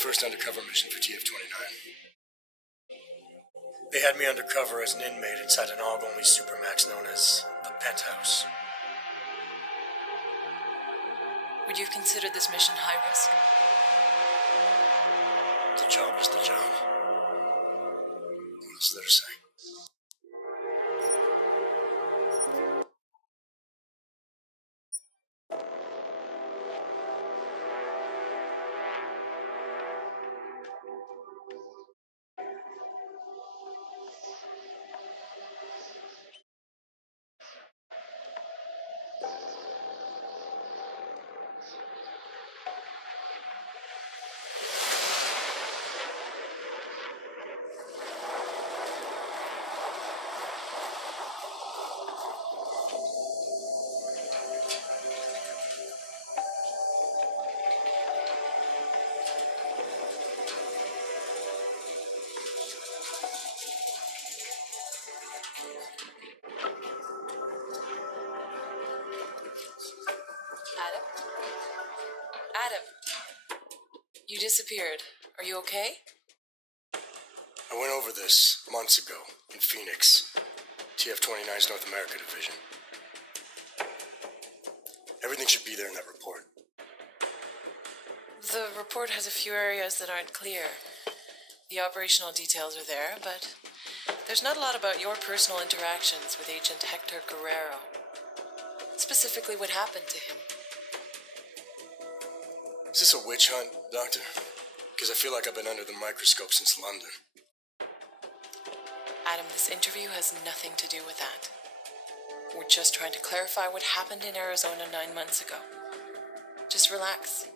first undercover mission for TF-29. They had me undercover as an inmate inside an AUG-only supermax known as the Penthouse. Would you have considered this mission high risk? The job is the job. What else is there to say? Adam, you disappeared. Are you okay? I went over this months ago in Phoenix, TF-29's North America division. Everything should be there in that report. The report has a few areas that aren't clear. The operational details are there, but there's not a lot about your personal interactions with Agent Hector Guerrero. Specifically, what happened to him. Is this a witch hunt, Doctor? Because I feel like I've been under the microscope since London. Adam, this interview has nothing to do with that. We're just trying to clarify what happened in Arizona 9 months ago. Just relax.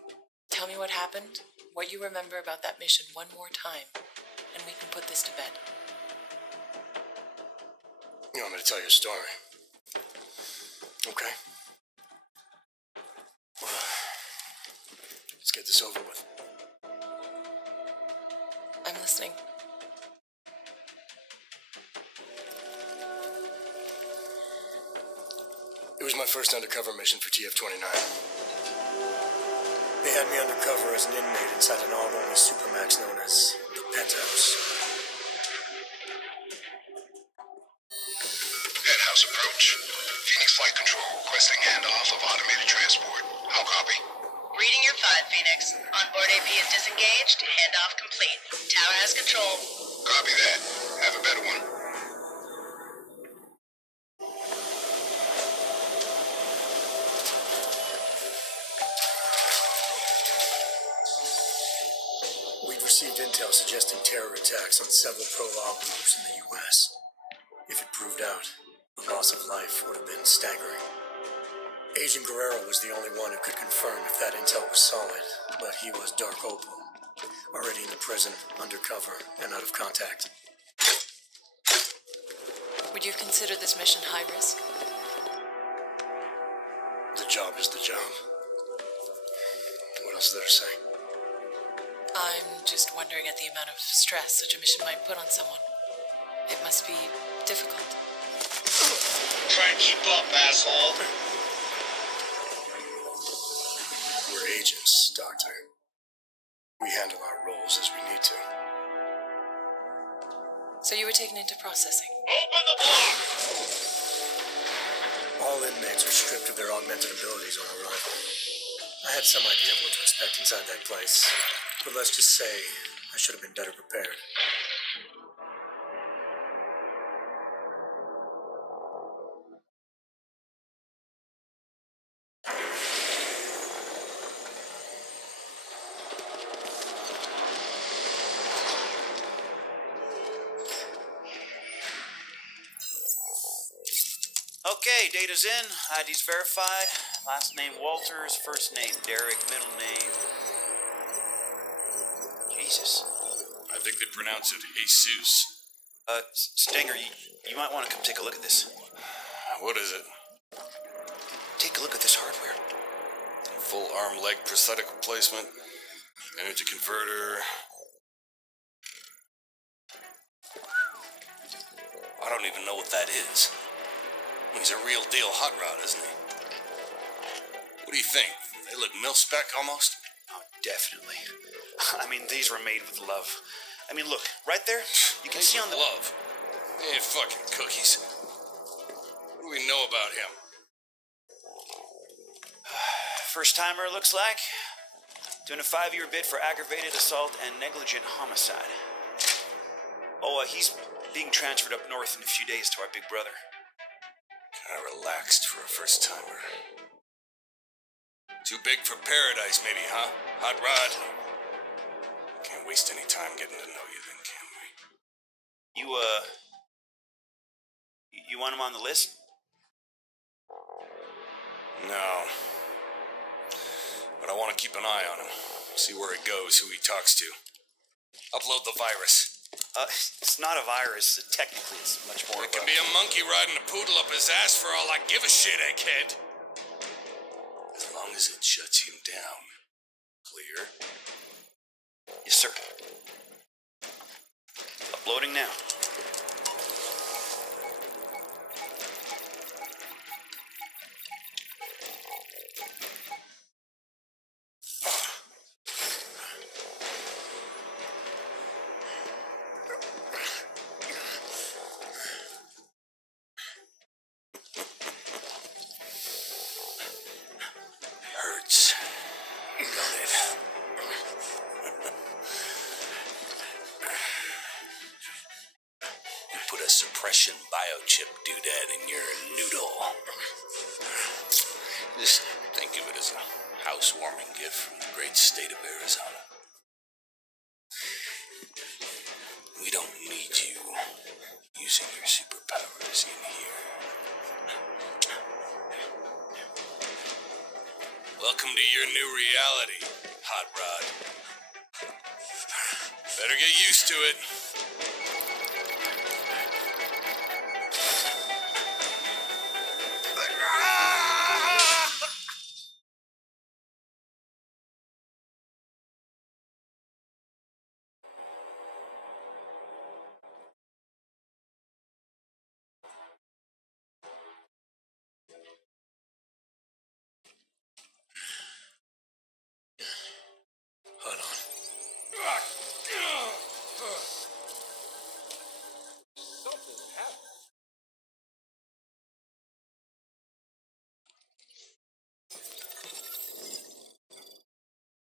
Tell me what happened, what you remember about that mission one more time, and we can put this to bed. You want me to tell you a story? Okay. Well, let's get this over with. I'm listening. It was my first undercover mission for TF-29. They had me undercover as an inmate inside an AUG-only supermax known as the Penthouse. Penthouse approach. Phoenix Flight Control requesting handoff of automated transport. How copy? Reading your 5, Phoenix. Onboard AP is disengaged. Handoff complete. Tower has control. Copy that. Have a better one. We'd received intel suggesting terror attacks on several pro-AUG groups in the U.S. If it proved out, the loss of life would have been staggering. Agent Guerrero was the only one who could confirm if that intel was solid, but he was Dark Opal, already in the prison, undercover, and out of contact. Would you consider this mission high risk? The job is the job. What else is there to say? I'm just wondering at the amount of stress such a mission might put on someone. It must be difficult. Try and keep up, asshole. We're agents, Doctor. We handle our roles as we need to. So you were taken into processing. Open the block! All inmates are stripped of their augmented abilities on arrival. I had some idea of what to expect inside that place, but let's just say I should have been better prepared. Okay, data's in, ID's verified. Last name Walters, first name Derek, middle name... Jesus. I think they pronounce it Jesus. Stinger, you might want to come take a look at this. What is it? Take a look at this hardware. Full arm leg prosthetic replacement, energy converter. I don't even know what that is. He's a real deal hot rod, isn't he? What do you think? They look mil-spec almost? Oh, definitely. I mean, these were made with love. I mean, look, right there, you can see on the... Love. They ain't fucking cookies. What do we know about him? First timer, looks like. Doing a 5-year bid for aggravated assault and negligent homicide. Oh, he's being transferred up north in a few days to our big brother. Kinda relaxed for a first timer. Too big for paradise, maybe, huh? Hot Rod? Can't waste any time getting to know you then, can we? You want him on the list? No. But I want to keep an eye on him. See where he goes, who he talks to. Upload the virus. It's not a virus. Technically, it's much more It can be a monkey riding a poodle up his ass for all I give a shit, egghead. As long as it shuts him down. Clear? Yes, sir. Uploading now. Hurts. Don't it? You put a suppression biochip doodad in your noodle. Just think of it as a housewarming gift from the great state of Arizona. We don't need you using your superpowers in here. Welcome to your new reality, Hot Rod. Better get used to it. Hold on.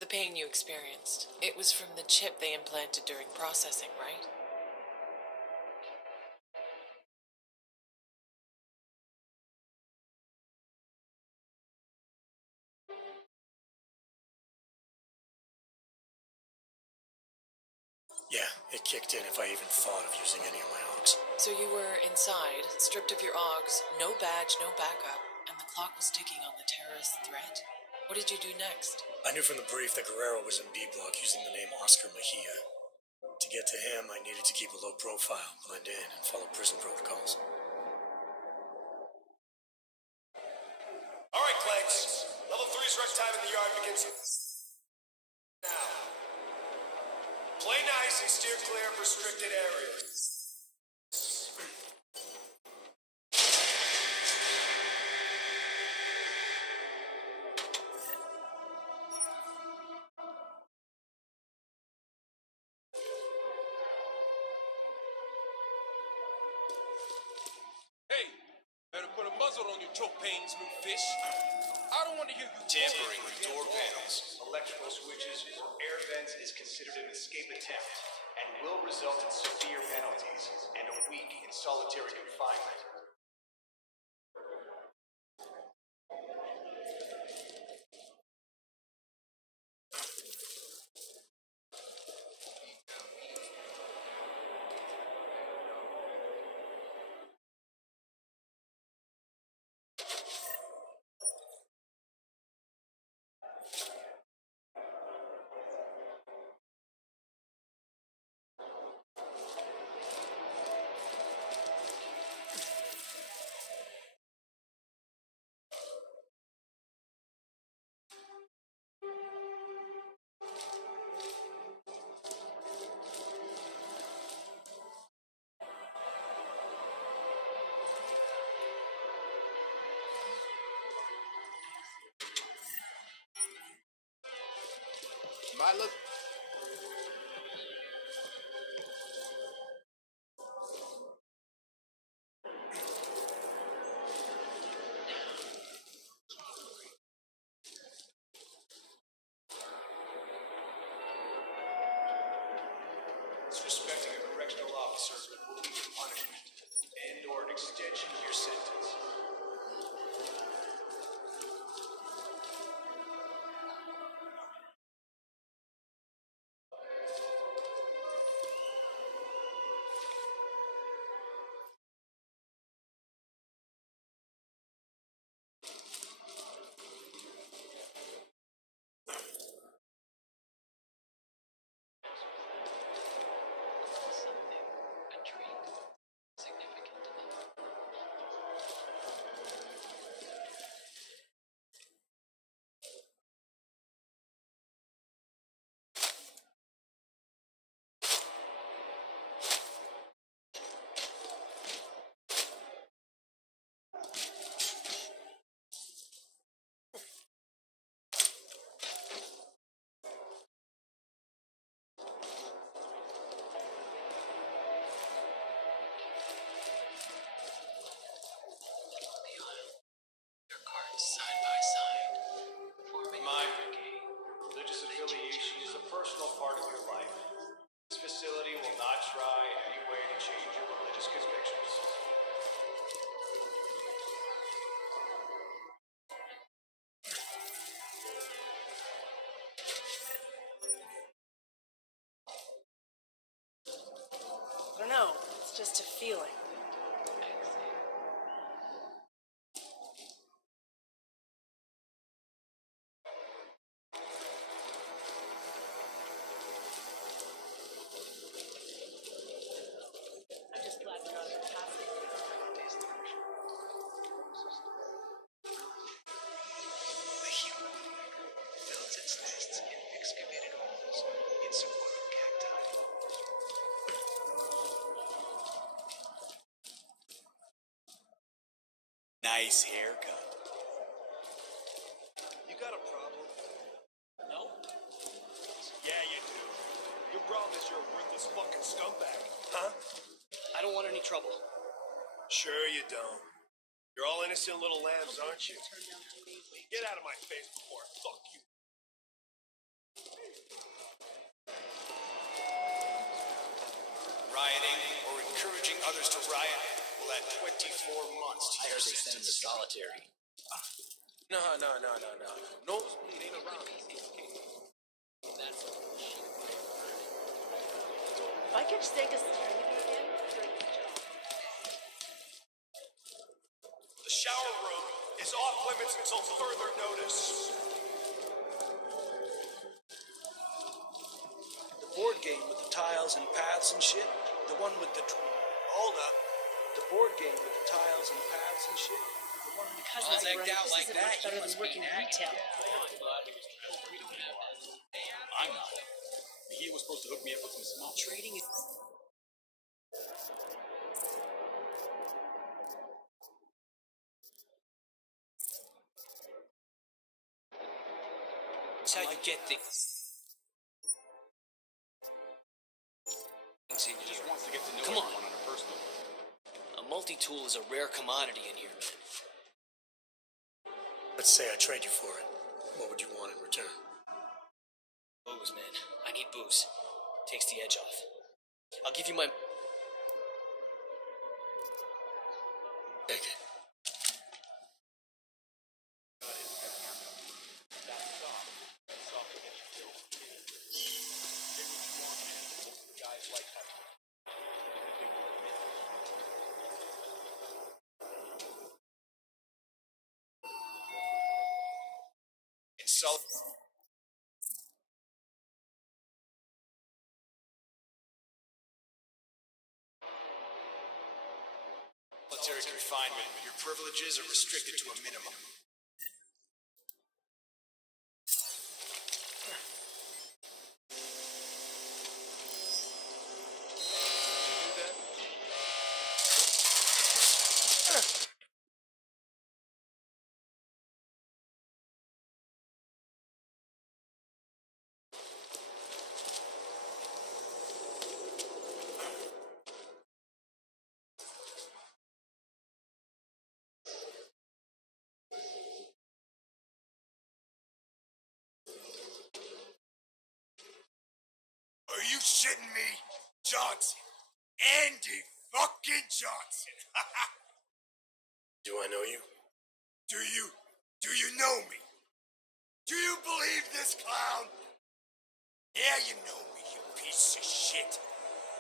The pain you experienced, it was from the chip they implanted during processing, right? Yeah, it kicked in if I even thought of using any of my ogs. So you were inside, stripped of your OGs, no badge, no backup, and the clock was ticking on the terrorist threat? What did you do next? I knew from the brief that Guerrero was in B Block using the name Oscar Mejia. To get to him, I needed to keep a low profile, blend in, and follow prison protocols. All right, Clanks. Level 3's rec time in the yard begins now. Play nice and steer clear of restricted areas. Hey, better put a muzzle on your choke pains, new fish. I don't want to hear you Tampering with door panels, electrical switches, or air vents is considered an escape attempt and will result in severe penalties and a week in solitary confinement. Might look correctional officer will be for punishment and/or an extension of your sentence. Something, a treat, significant. Their cards side by side, forming My a brigade. religious affiliation is a personal part of your life. This facility will not try in any way to change your religious convictions. I don't know. It's just a feeling. I'm just glad we're not in the past. The human builds its nests in excavated holes in support of cacti. Nice haircut. You got a problem? No? Yeah, you do. Your problem is you're a worthless fucking scumbag. Huh? I don't want any trouble. Sure you don't. You're all innocent little lambs, aren't you? Get out of my face before I fuck you. Rioting or encouraging others to riot will add 24 months to your sentence. solitary. No. No, ain't around. That's bullshit. If I catch Sega staring at me again during this job. The shower room is off limits until further notice. The board game with the tiles and paths and shit. The one with the. Hold up. The board game with the tiles and paths and shit. The one with Because the. it's right, this isn't much better than working retail. I'm not. He was supposed to hook me up with some small trading. That's how you get things. In here. Wants to get to know Come on. everyone on a personal level. A multi-tool is a rare commodity in here, man. Let's say I trade you for it. What would you want in return? Booze, man. I need booze. Takes the edge off. I'll give you my. Take it. Solitary confinement, your privileges are restricted to a minimum. Are you shitting me? Johnson, Andy fucking Johnson. Do I know you? Do you know me? Do you believe this clown? Yeah, you know me, you piece of shit.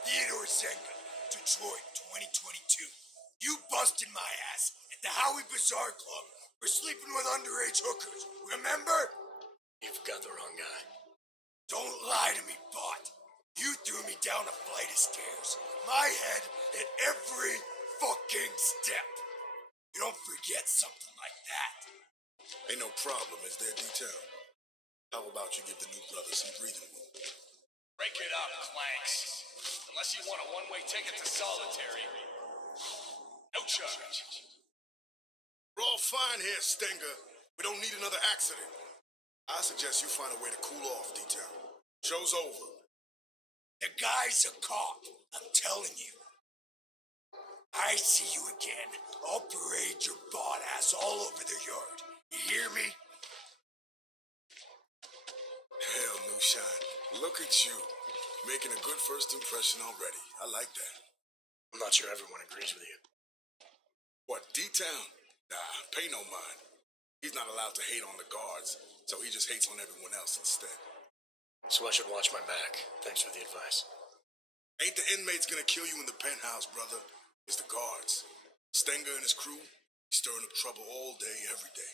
Theodore Zenga, Detroit, 2022. You busted my ass at the Howie Bazaar Club for sleeping with underage hookers. Remember? You've got the wrong guy. Don't lie to me, bot. You threw me down a flight of stairs. My head at every fucking step. You don't forget something like that. Ain't no problem, is there, detail? How about you give the new brother some breathing room? Break it up, Clanks. Unless you want a one-way ticket to solitary. No charge. We're all fine here, Stenger. We don't need another accident. I suggest you find a way to cool off, detail. Show's over. The guy's a cop, I'm telling you. I see you again. I'll parade your bot ass all over the yard. You hear me? Hell, New Shine. Look at you. Making a good first impression already. I like that. I'm not sure everyone agrees with you. What, D-Town? Nah, pay no mind. He's not allowed to hate on the guards, so he just hates on everyone else instead. So I should watch my back. Thanks for the advice. Ain't the inmates gonna kill you in the penthouse, brother. It's the guards. Stenger and his crew, he's stirring up trouble all day, every day.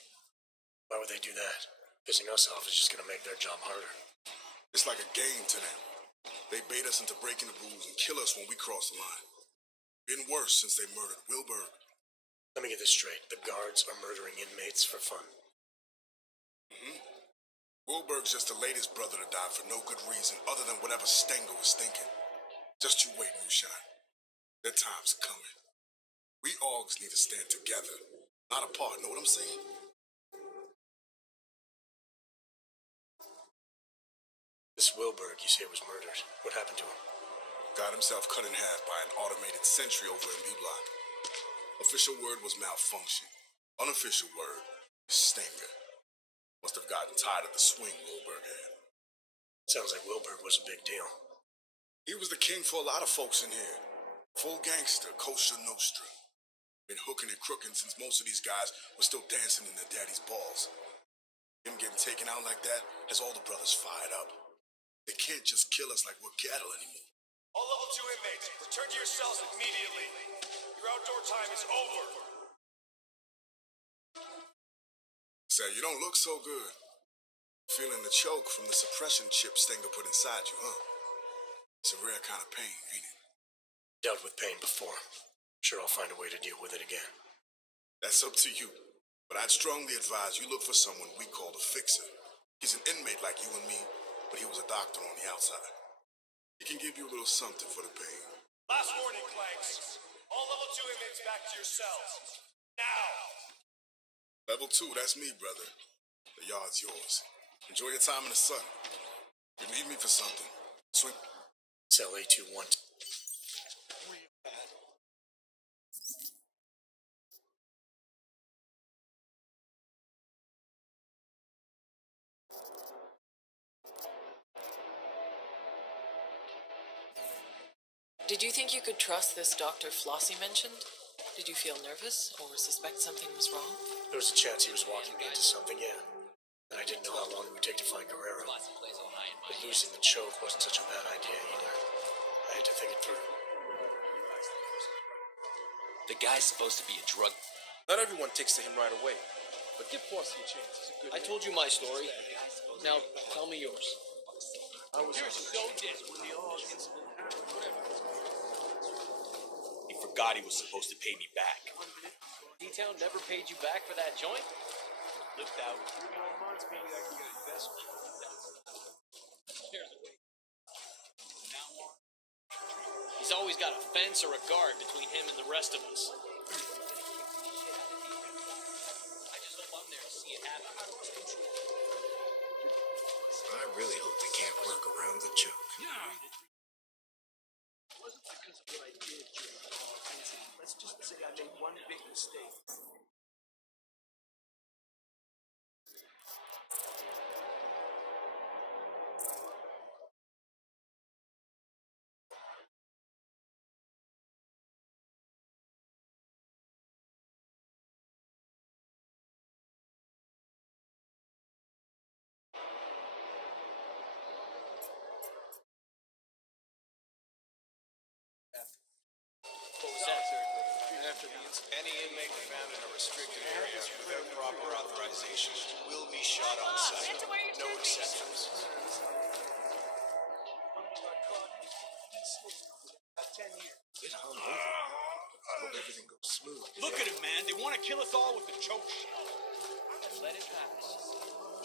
Why would they do that? Pissing us off is just gonna make their job harder. It's like a game to them. They bait us into breaking the rules and kill us when we cross the line. Been worse since they murdered Wilbur. Let me get this straight. The guards are murdering inmates for fun. Wilbur's just the latest brother to die for no good reason other than whatever Stenger was thinking. Just you wait, Moonshine. Their time's coming. We Augs need to stand together, not apart, know what I'm saying? This Wilbur, you say, was murdered. What happened to him? Got himself cut in half by an automated sentry over in B-Block. Official word was malfunction. Unofficial word is Stenger. Must have gotten tired of the swing Wilbur had. Sounds like Wilbur was a big deal. He was the king for a lot of folks in here. Full gangster, kosher nostra. Been hooking and crooking since most of these guys were still dancing in their daddy's balls. Him getting taken out like that has all the brothers fired up. They can't just kill us like we're cattle anymore. All level 2 inmates, return to your cells immediately. Your outdoor time is over. Say, you don't look so good. Feeling the choke from the suppression chip Stenger put inside you, huh? It's a rare kind of pain, ain't it? Dealt with pain before. Sure, I'll find a way to deal with it again. That's up to you. But I'd strongly advise you look for someone we call the fixer. He's an inmate like you and me, but he was a doctor on the outside. He can give you a little something for the pain. Last warning, Clanks. All level 2 inmates back to your cells. Now! Level 2, that's me, brother. The yard's yours. Enjoy your time in the sun. If you need me for something, swing. Cell A21. Did you think you could trust this Dr. Flossie mentioned? Did you feel nervous or suspect something was wrong? There was a chance he was walking me into something, yeah. And I didn't know how long it would take to find Guerrero. But losing the choke wasn't such a bad idea either. I had to think it through. The guy's supposed to be a drug. Not everyone takes to him right away. But give Flossie a chance. He's a good I told you my story. Now, tell me yours. I was so dead when the He forgot he was supposed to pay me back. D-Town never paid you back for that joint? Looked out. He's always got a fence or a guard between him and the rest of us. I just hope I'm there to see it happen. I really hope they can't work around the choke. It wasn't because of what I did during the incident. Let's just say I made one big mistake. Any inmate found in a restricted area without proper authorization will be shot on sight. No exceptions. Everything goes smooth. Look at him, man. They want to kill us all with the choke shit. Let it pass.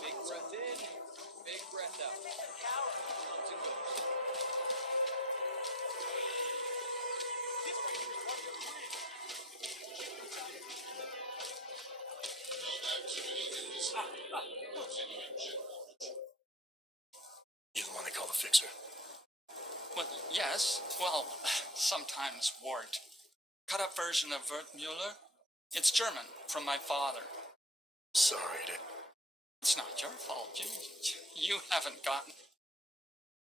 Big breath in, big breath out. Comes and goes. You the one they call the fixer? Well, yes. Well, sometimes warped. Cut up version of Wertmüller. It's German, from my father. Sorry, Dick. It's not your fault. You haven't gotten...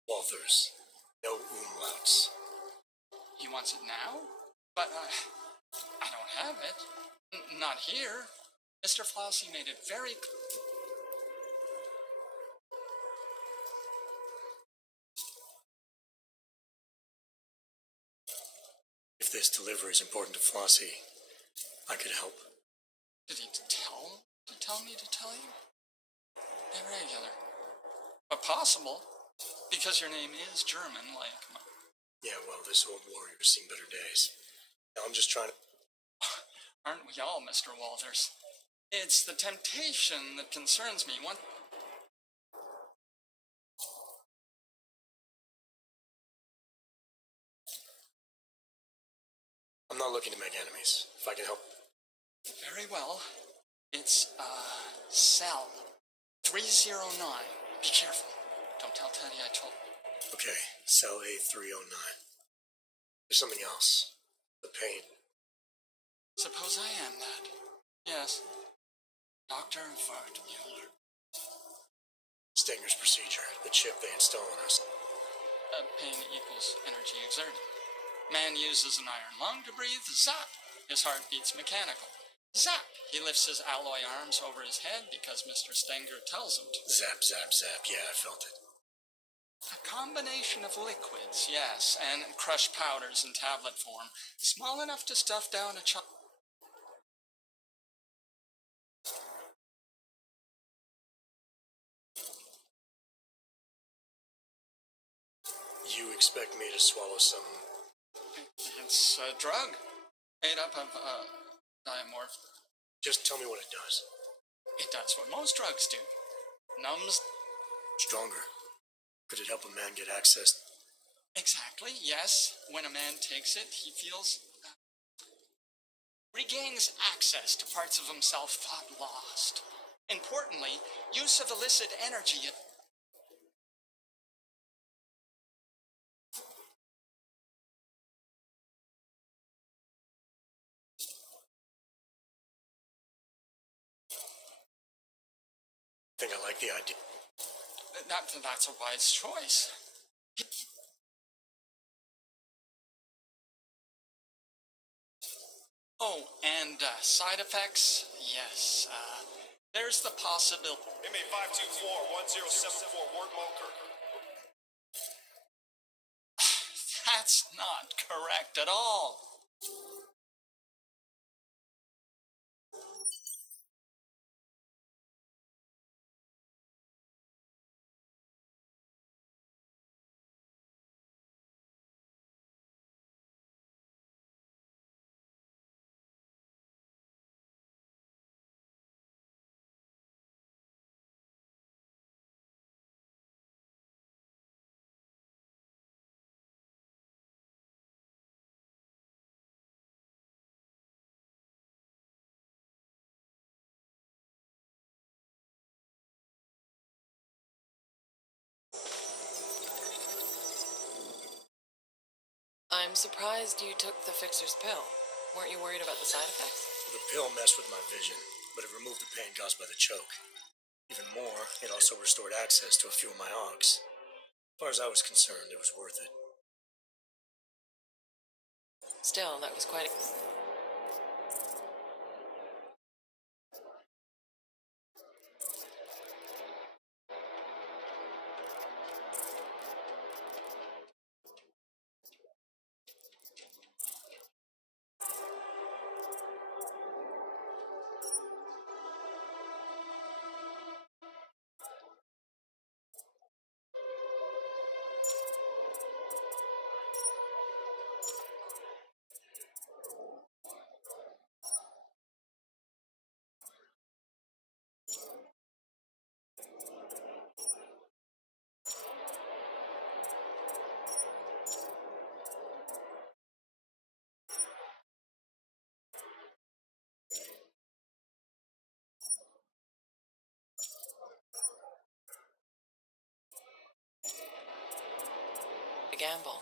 Walters. No umlauts. He wants it now? But I don't have it. Not here. Mr. Flossie made it very If this delivery is important to Flossie, I could help. Did he tell me to tell you? Irregular. But possible, because your name is German, like... Yeah, well, this old warrior's seen better days. Now I'm just trying to... Aren't we all, Mr. Walters? It's the temptation that concerns me. I'm not looking to make enemies. If I can help... Very well. It's, cell 309. Be careful. Don't tell Teddy I told you. Okay, cell A309. There's something else. The pain. Suppose I am that. Yes. Dr. Wertmüller. Stinger's procedure. The chip they install on us. Pain equals energy exerted. Man uses an iron lung to breathe. Zap! His heart beats mechanical. Zap! He lifts his alloy arms over his head because Mr. Stenger tells him to. Zap, zap, zap. Yeah, I felt it. A combination of liquids, yes, and crushed powders in tablet form, small enough to stuff down a child. You expect me to swallow some... It's a drug, made up of, diamorph. Just tell me what it does. It does what most drugs do. Numbs... Stronger. Could it help a man get access? Exactly, yes. When a man takes it, he feels... regains access to parts of himself thought lost. Importantly, use of illicit energy... I think I like the idea. That's a wise choice. Oh, and side effects? Yes, there's the possibility. Inmate 524-1074 Ward Moker. That's not correct at all. I'm surprised you took the fixer's pill. Weren't you worried about the side effects? The pill messed with my vision, but it removed the pain caused by the choke. Even more, it also restored access to a few of my augs. As far as I was concerned, it was worth it. Still, that was quite... A gamble.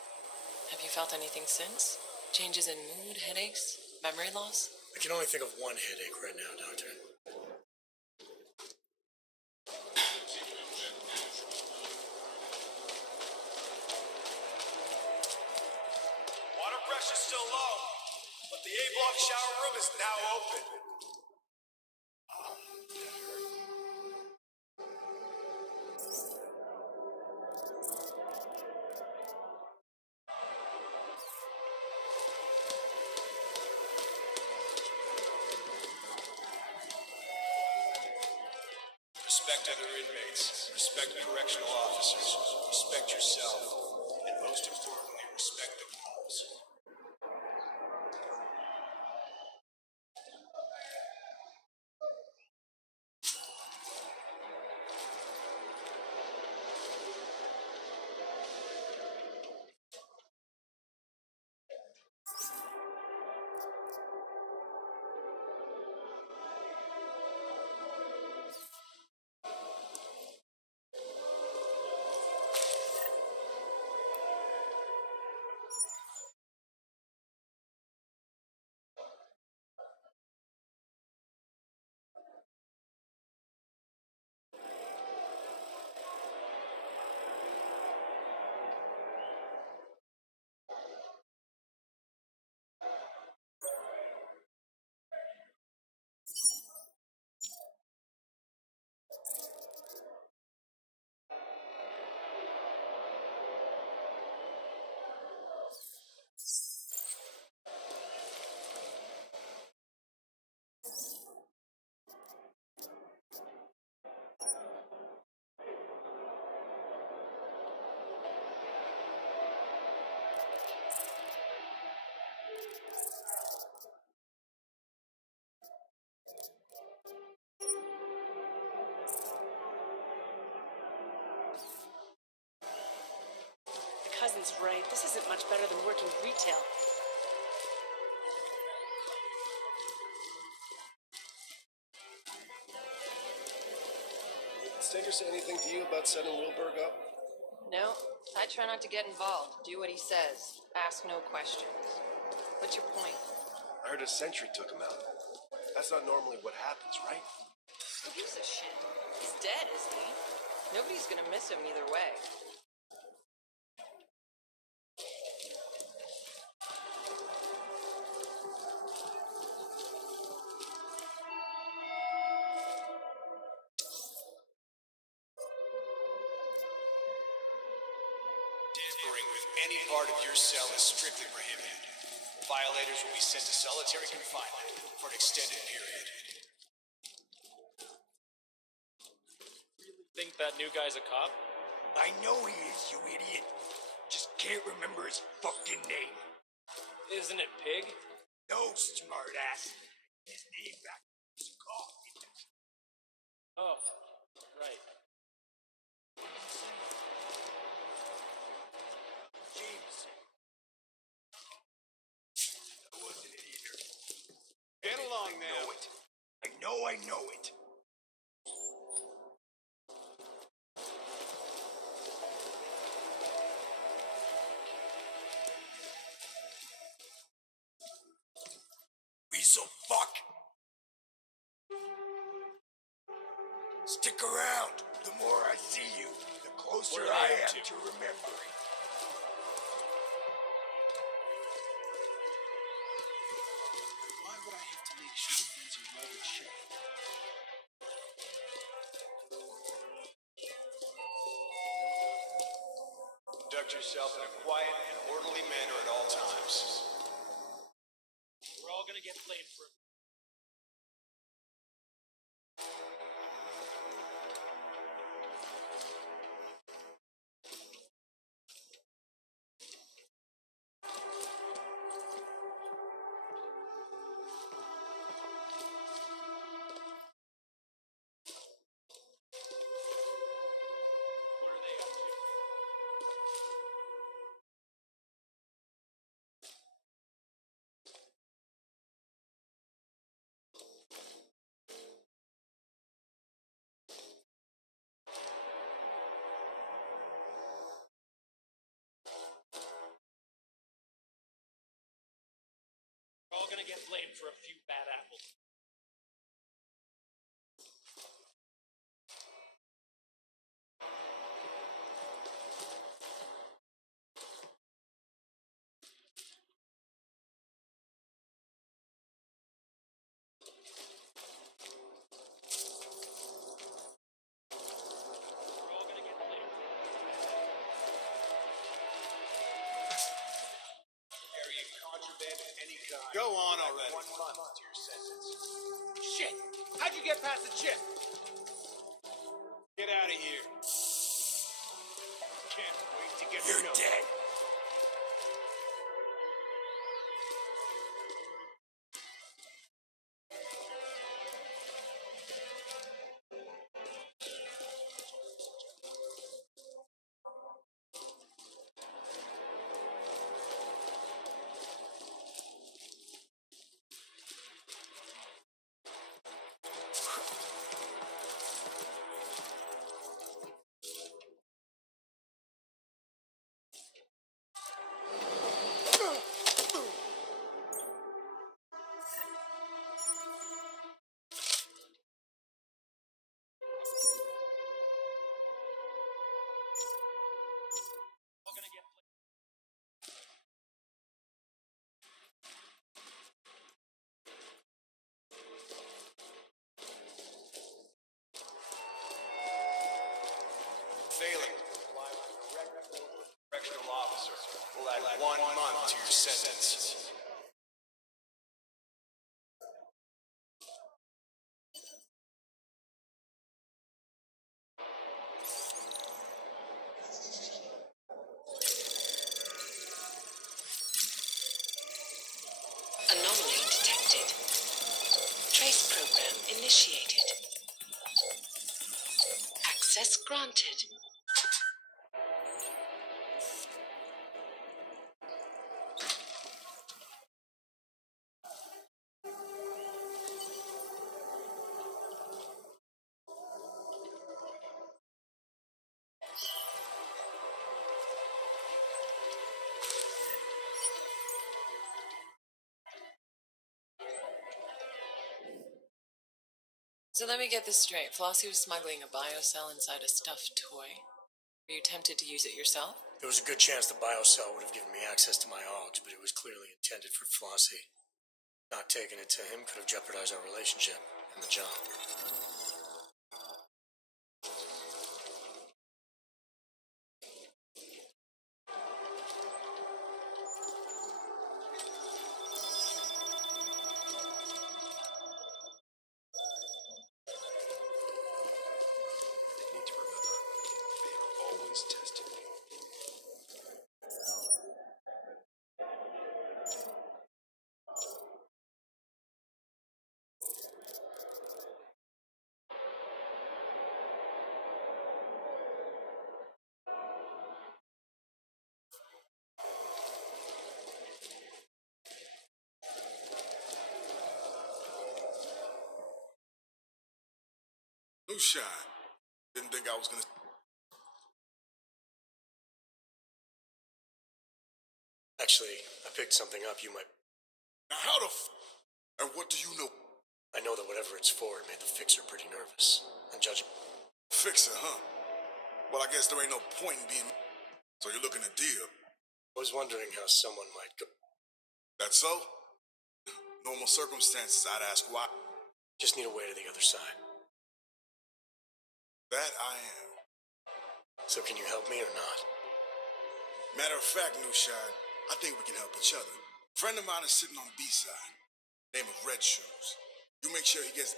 Have you felt anything since? Changes in mood, headaches, memory loss? I can only think of one headache right now, Doctor. Water pressure's still low, but the A-block shower room is now open. Respect other inmates, respect correctional officers, respect yourself, and most importantly, respect the rules. Cousin's right. This isn't much better than working retail. Did Steger say anything to you about setting Wilberg up? No, I try not to get involved. Do what he says. Ask no questions. What's your point? I heard a sentry took him out. That's not normally what happens, right? Who gives a shit? He's dead, isn't he? Nobody's gonna miss him either way. Tampering with any part of your cell is strictly prohibited. Violators will be sent to solitary confinement for an extended period. Think that new guy's a cop? I know he is, you idiot. Just can't remember his fucking name. Isn't it Pig? No, smartass. His name back was called. Oh, right. James. That wasn't it either. Get along now. I know it. Weasel fuck. Stick around. The more I see you, the closer I am to remembering. Why would I have to make sure that these are well in shape? Conduct yourself in a quiet and orderly manner at all times. We're all gonna get played for We're all gonna get blamed for a few bad apples. Carrying contraband of any kind. Go on already. 1 month to your sentence. Shit! How'd you get past the chip? Get out of here. Can't wait to get You're to know dead. Failing to comply with a direct order, correctional officer will add 1 month to your sentence. Anomaly detected. Trace program initiated. Access granted. So let me get this straight. Flossie was smuggling a biocell inside a stuffed toy. Were you tempted to use it yourself? There was a good chance the biocell would have given me access to my hogs, but it was clearly intended for Flossie. Not taking it to him could have jeopardized our relationship and the job. They need to remember, they are always testing me. New shine. Didn't think I was gonna. Actually, I picked something up you might... Now how the f... And what do you know? I know that whatever it's for, it made the fixer pretty nervous. And judging... Fixer, huh? Well, I guess there ain't no point in being... So you're looking to deal. I was wondering how someone might go... That so? Normal circumstances, I'd ask why. Just need a way to the other side. That I am. So can you help me or not? Matter of fact, New Shine, I think we can help each other. A friend of mine is sitting on B-side. Name of Red Shoes. You make sure he gets...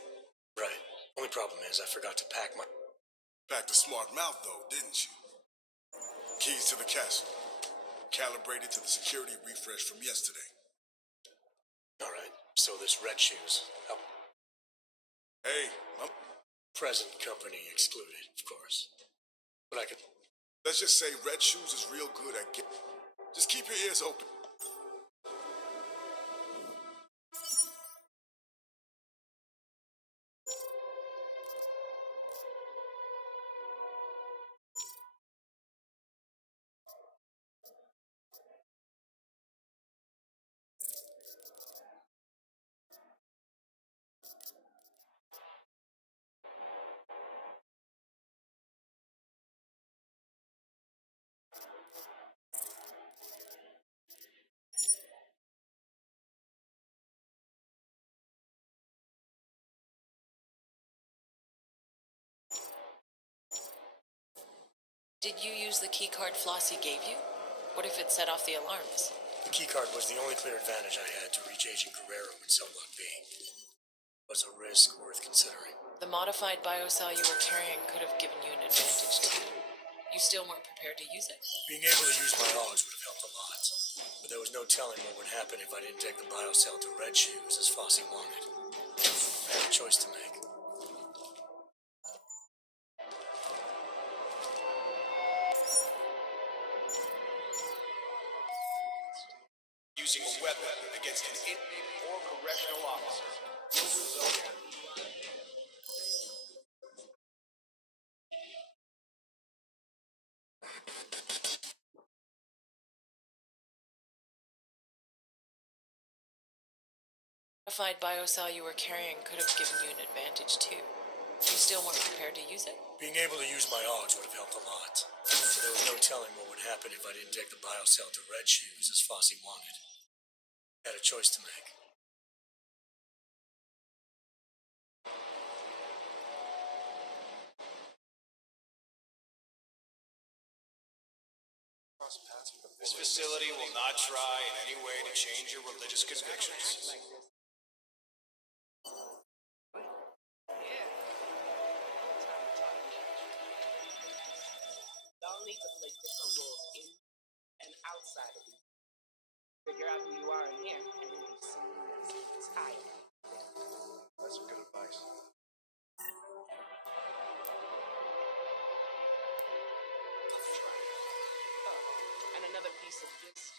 Right. Only problem is I forgot to pack my... Packed a smart mouth, though, didn't you? Keys to the castle. Calibrated to the security refresh from yesterday. Alright, so this Red Shoes... Oh. Hey, Present company excluded, of course. But I could... Let's just say Red Shoes is real good at get... Just keep your ears open. Did you use the keycard Flossie gave you? What if it set off the alarms? The keycard was the only clear advantage I had to reach Agent Guerrero in Cell Block B. It was a risk worth considering. The modified biocell you were carrying could have given you an advantage, too. You still weren't prepared to use it? Being able to use my Augs would have helped a lot. But there was no telling what would happen if I didn't take the biocell to Red Shoes as Flossie wanted. I had a choice to make. Using a weapon against an inmate or correctional officer will result in The modified biocell you were carrying could have given you an advantage, too. You still weren't prepared to use it? Being able to use my Augs would have helped a lot. So there was no telling what would happen if I didn't take the biocell to Red Shoes as Flossie wanted. I had a choice to make. This facility will not try in any way to change your religious convictions. Y'all need to play different roles in and outside of you. Figure out who you are in here, and then you see it's tired. That's some good advice. Oh, and another piece of this.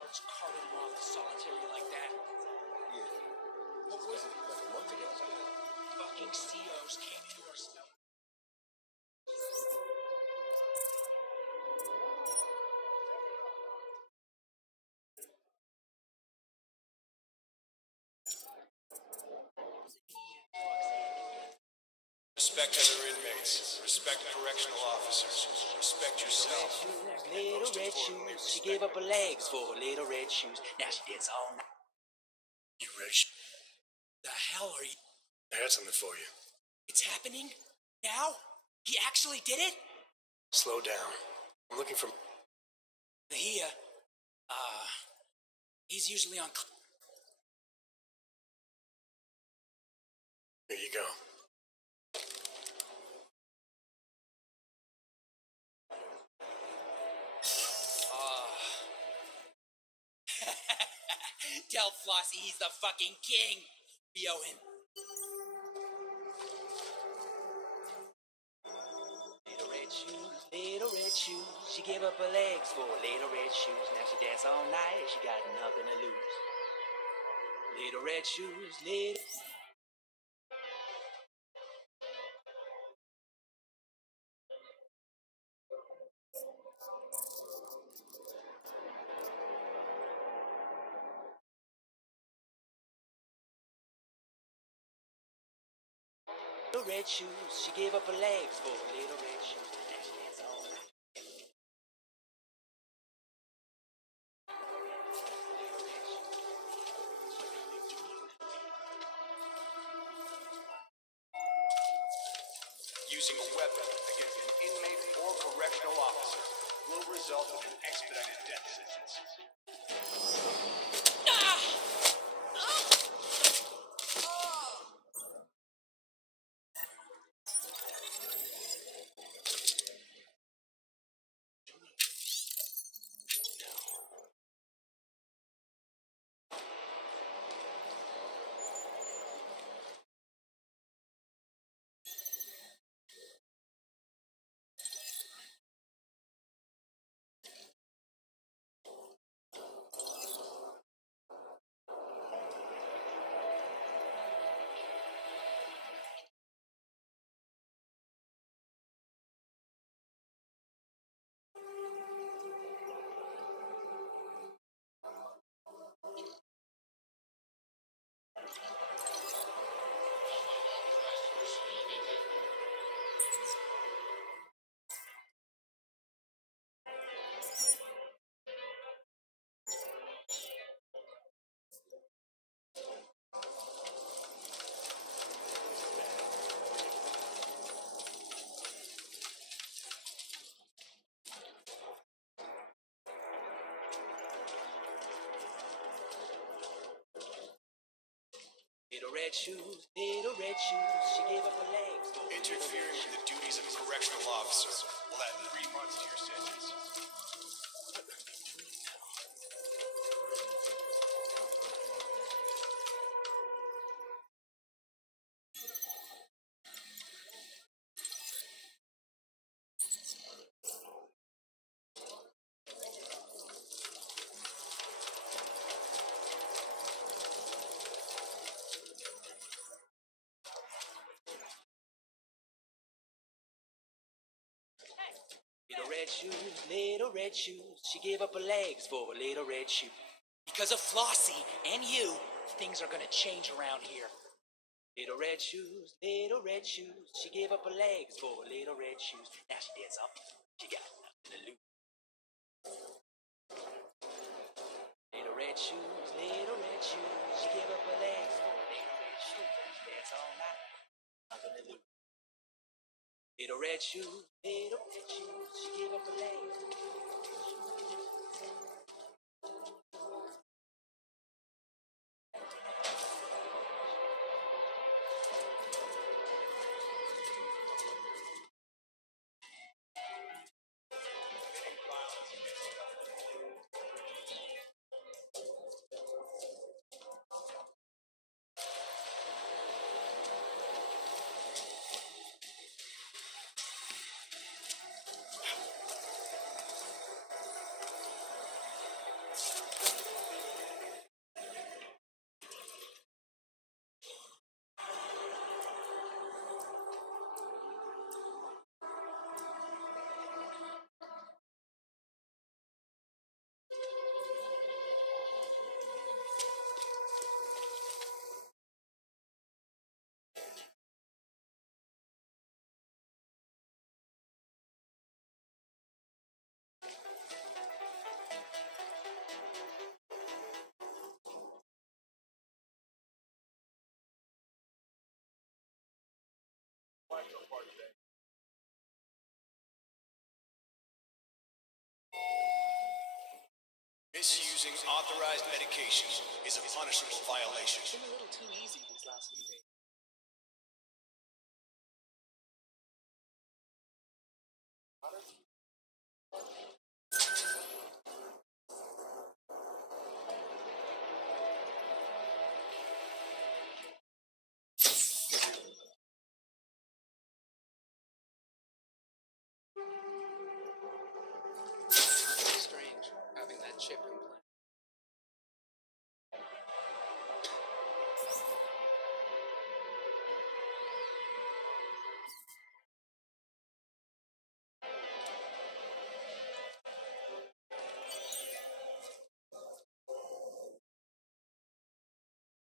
Let's carted him off the solitary like that. Yeah. What was it? Like a month ago? Fucking COs came into our cell. Respect other inmates. Respect correctional officers. Respect yourself. Little red shoes. She gave up her legs for little red shoes. Now she gets all night. You rich? The hell are you? I had something for you. It's happening? Now? He actually did it? Slow down. I'm looking for... Here. He's usually on... Here you go. Tell Flossie he's the fucking king. We owe him. Little red shoes, she gave up her legs for little red shoes. Now she dance all night, she got nothing to lose. Little red shoes, little... Little red shoes, she gave up her legs for little red shoes. Now she dance all night. Using a weapon against an inmate or correctional officer will result in an expedited death sentence. Little red shoes, she gave up her legs. Interfering with the duties of a correctional officer will add 3 months to your sentence. Little red shoes, she gave up her legs for a little red shoe. Because of Flossie and you, things are gonna change around here. Little red shoes, she gave up her legs for a little red shoes. Now she dance up, she got nothing to lose. Little red shoes, she gave up her legs for a little red shoes. Now she dance all night, nothing to lose. Little red shoes, she gave up her legs. Misusing authorized medication is a punishable violation. It's been a little too easy these last few days. chip implant.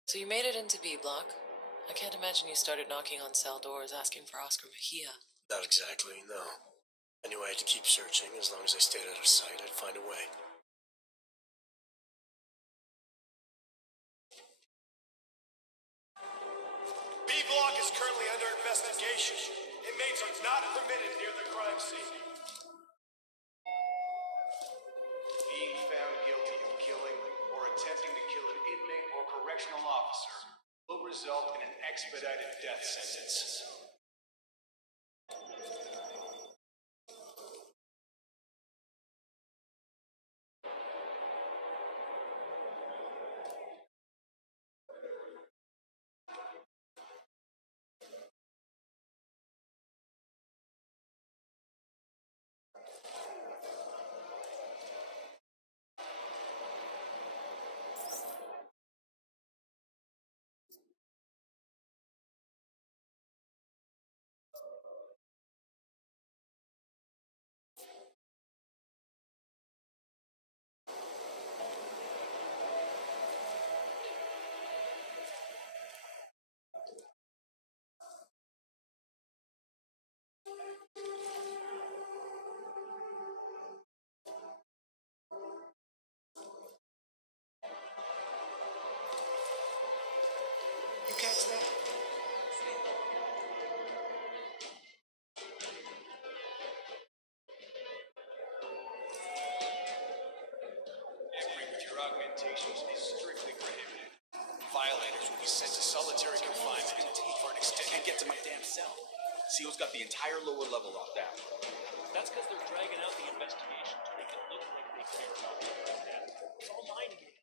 So you made it into B Block. I can't imagine you started knocking on cell doors asking for Oscar Mejia. Not exactly, no. I knew I had to keep searching. As long as I stayed out of sight, I'd find a way. B Block is currently under investigation. Inmates are not permitted near the crime scene. Being found guilty of killing or attempting to kill an inmate or correctional officer will result in an expedited death sentence. You catch that? Tampering with your augmentations is strictly prohibited. Violators will be sent to solitary confinement for an extended Can't get to my damn cell. CEO's got the entire lower level locked down. That's because they're dragging out the investigation to make it look like they care about people's death. It's all mind games.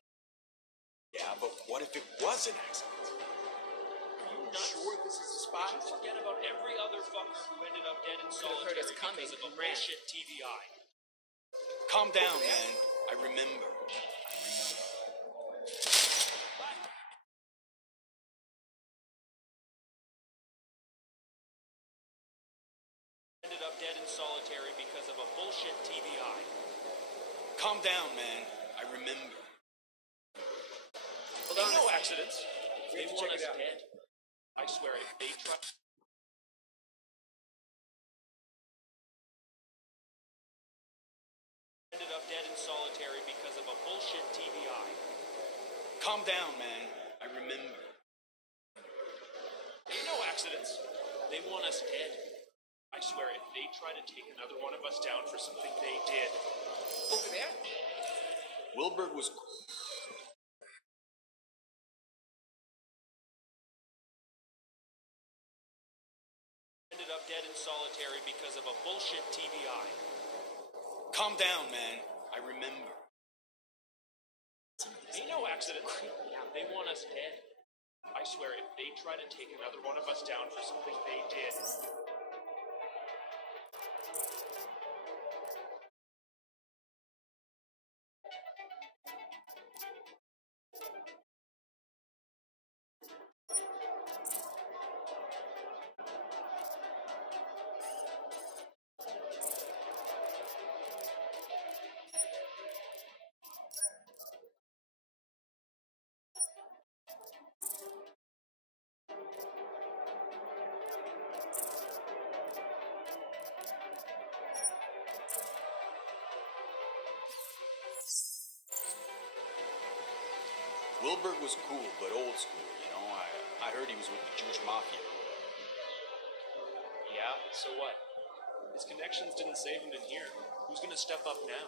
Yeah, but what if it was an accident? Are you nuts? Sure this is the spot? Did you forget about every other fucker who ended up dead in Could have heard solitary us coming because of a and ran. bullshit TBI? Calm down, man. I remember. Ended up dead in solitary because of a bullshit TBI. Calm down, man. I remember. Hold on. No accidents. We They have to want check us it out. dead. I swear, if they try. Ended up dead in solitary because of a bullshit TBI. Calm down, man. I remember. Ain't no accidents. They want us dead. I swear, if they try to take another one of us down for something they did. Over there? Wilbur was... Ended up dead in solitary because of a bullshit TBI. Calm down, man. I remember. Ain't no accidents. They want us dead. I swear, if they try to take another one of us down for something they did. Wilbur was cool, but old school, you know? I heard he was with the Jewish mafia. Yeah, so what? His connections didn't save him in here. Who's gonna step up now?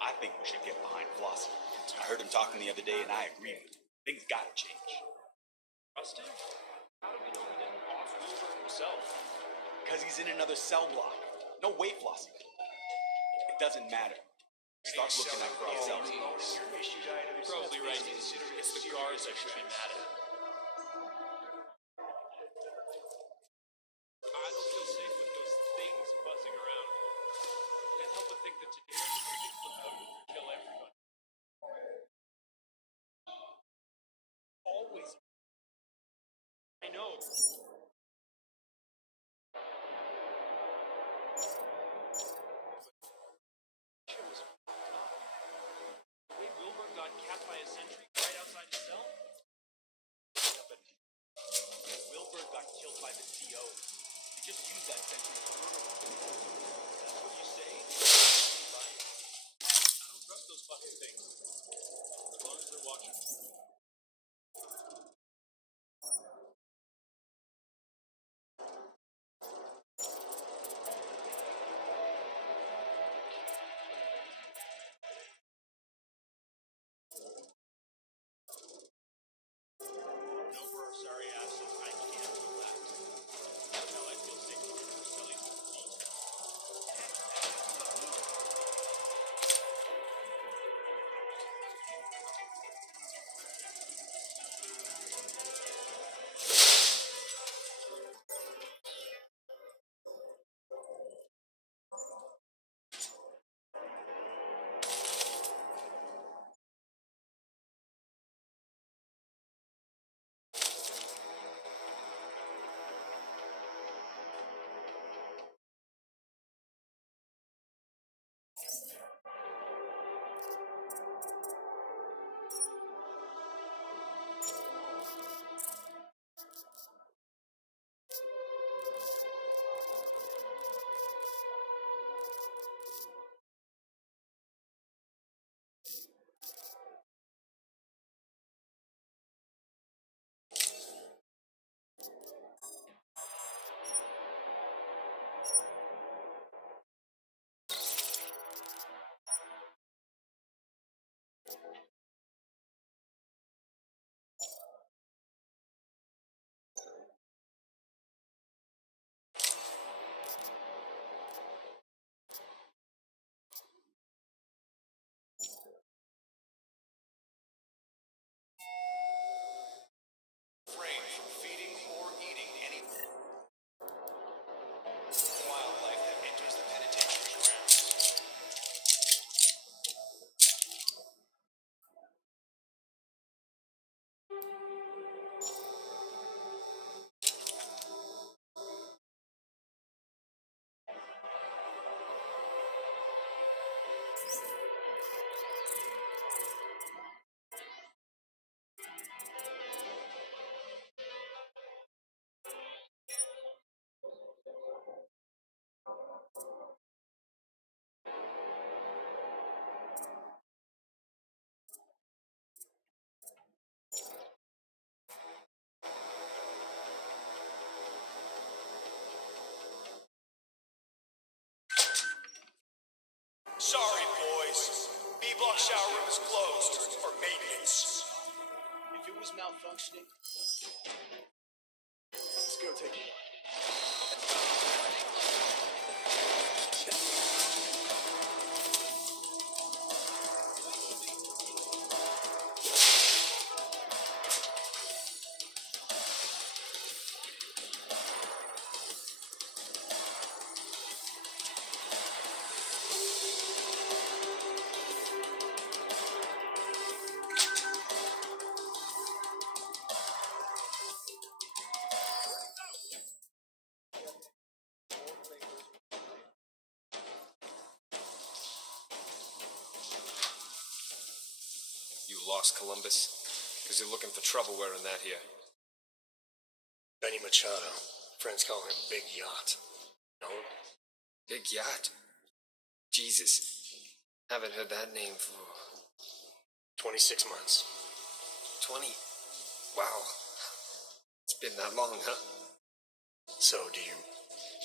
I think we should get behind Flossie. I heard him talking the other day, and I agree with him. Things gotta change. Trust him? How do we know he didn't off Wilbur himself? Because he's in another cell block. No way, Flossie. It doesn't matter. Start looking out for ourselves. You're probably right. It's the guards I should be mad at. I don't feel safe with those things buzzing around. Can't help but think that today I should be put out and kill everyone. Shit was fucked up. The way Wilbur got capped by a sentry right outside his cell? Yeah, but Wilbur got killed by the CO. They just used that sentry to murder him. That's what you say? I don't trust those fucking things. As long as they're watching. No, for our sorry asses, I can't do that. Hell, I feel sick for silly feet. Refrain from feeding or eating any wildlife that enters the penitentiary grounds. Sorry, boys. B-block shower room is closed for maintenance. If it was malfunctioning, let's go take a look. You lost Columbus? Because you're looking for trouble wearing that here. Benny Machado. Friends call him Big Yacht. No? Big Yacht? Jesus. Haven't heard that name for 26 months. 20. Wow. It's been that long, huh? So, do you...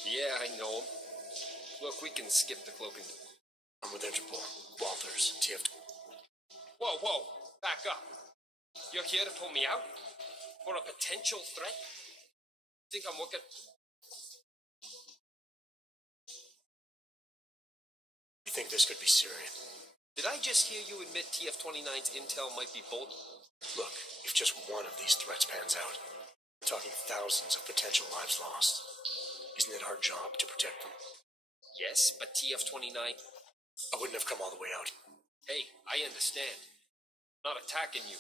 Yeah, I know. Look, we can skip the cloaking. I'm with Interpol. Walters, TF... Whoa, whoa. Back up. You're here to pull me out? For a potential threat? Think I'm working... You think this could be Syrian? Did I just hear you admit TF-29's intel might be bold? Look, if just one of these threats pans out, we're talking thousands of potential lives lost. Isn't it our job to protect them? Yes, but TF-29... I wouldn't have come all the way out. Hey, I understand. I'm not attacking you.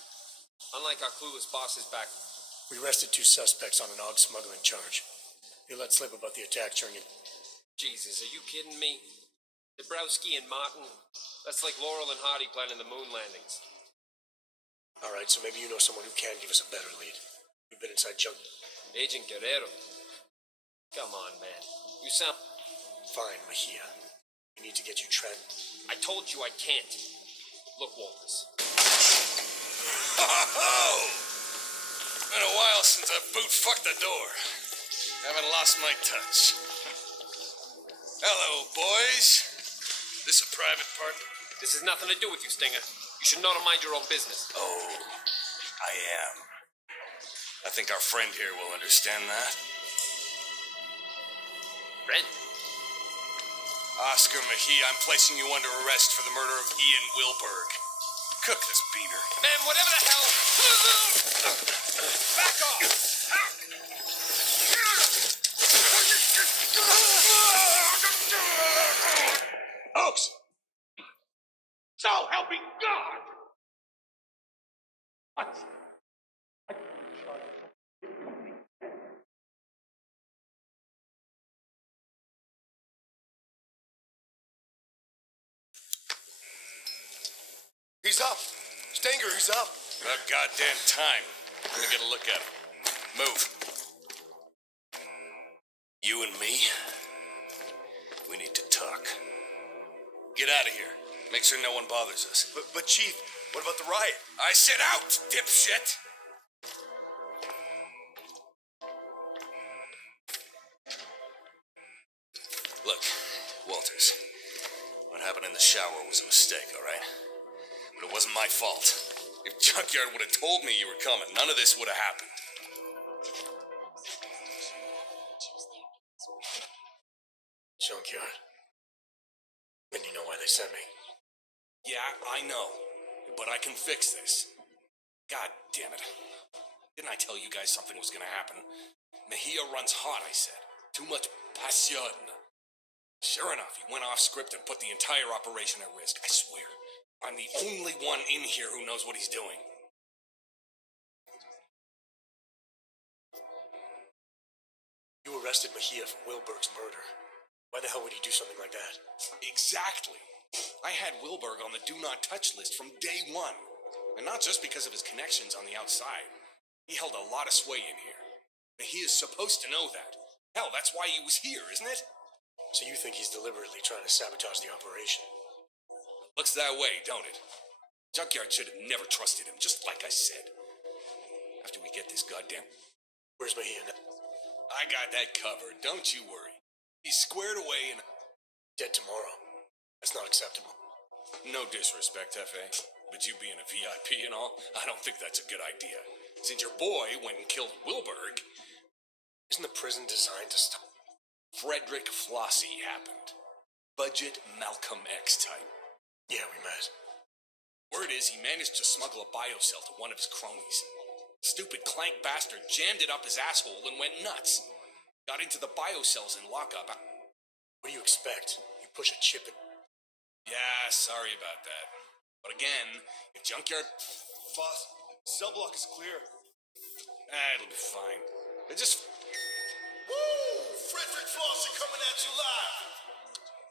Unlike our clueless bosses back We arrested 2 suspects on an odd smuggling charge. They let slip about the attack during it. Jesus, are you kidding me? Dabrowski and Martin? That's like Laurel and Hardy planning the moon landings. Alright, so maybe you know someone who can give us a better lead. We've been inside junk. Agent Guerrero. Come on, man. You sound... Fine, Mejia. We need to get you Trent. I told you I can't. Look, Walters. Ho-ho-ho! Been a while since I boot-fucked the door. Haven't lost my touch. Hello, boys. This a private party? This has nothing to do with you, Stinger. You should know to mind your own business. Oh, I am. I think our friend here will understand that. Friend? Oscar Mejia, I'm placing you under arrest for the murder of Ian Wilberg. Cook this beaner. Man, whatever the hell... Back off! Oaks! So help me God! What? He's up. Stanger, he's up. About goddamn time. Let me get a look at him. Move. You and me, we need to talk. Get out of here. Make sure no one bothers us. But Chief, what about the riot? I said out, dipshit! Look, Walters, what happened in the shower was a mistake, all right? But it wasn't my fault. If Junkyard would have told me you were coming, none of this would have happened. Junkyard. Then you know why they sent me. Yeah, I know. But I can fix this. God damn it. Didn't I tell you guys something was gonna happen? Mejia runs hot, I said. Too much passion. Sure enough, he went off script and put the entire operation at risk. I swear. I'm the only one in here who knows what he's doing. You arrested Mejia for Wilberg's murder. Why the hell would he do something like that? Exactly. I had Wilberg on the do not touch list from day one. And not just because of his connections on the outside. He held a lot of sway in here. He is supposed to know that. Hell, that's why he was here, isn't it? So you think he's deliberately trying to sabotage the operation? Looks that way, don't it? Junkyard should have never trusted him, just like I said. After we get this goddamn... Where's Mejia now? I got that covered, don't you worry. He's squared away and... Dead tomorrow. That's not acceptable. No disrespect, F.A., but you being a VIP and all, I don't think that's a good idea. Since your boy went and killed Wilberg... Isn't the prison designed to stop? Frederick Flossie happened. Budget Malcolm X type. Yeah, we met. Word is he managed to smuggle a biocell to one of his cronies. Stupid clank bastard jammed it up his asshole and went nuts. Got into the biocells in lockup. What do you expect? You push a chip in... Yeah, sorry about that. But again, if Junkyard... Foss, cell block is clear. It'll be fine. It just... Woo! Frederick Flossie coming at you live!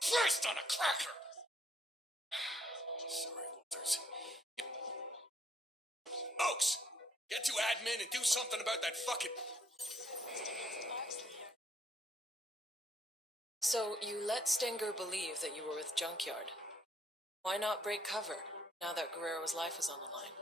Christ on a cracker! Sorry, Walters. Oaks! Get to admin and do something about that fucking... So you let Stinger believe that you were with Junkyard. Why not break cover, now that Guerrero's life is on the line?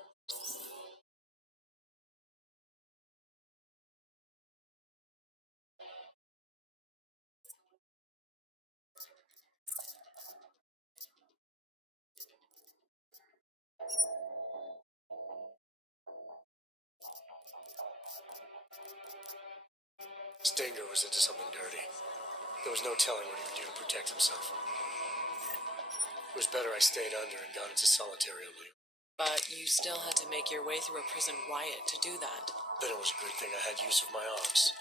Stinger was into something dirty. There was no telling what he would do to protect himself. It was better I stayed under and got into solitary leave. But you still had to make your way through a prison riot to do that. Then it was a good thing I had use of my arms.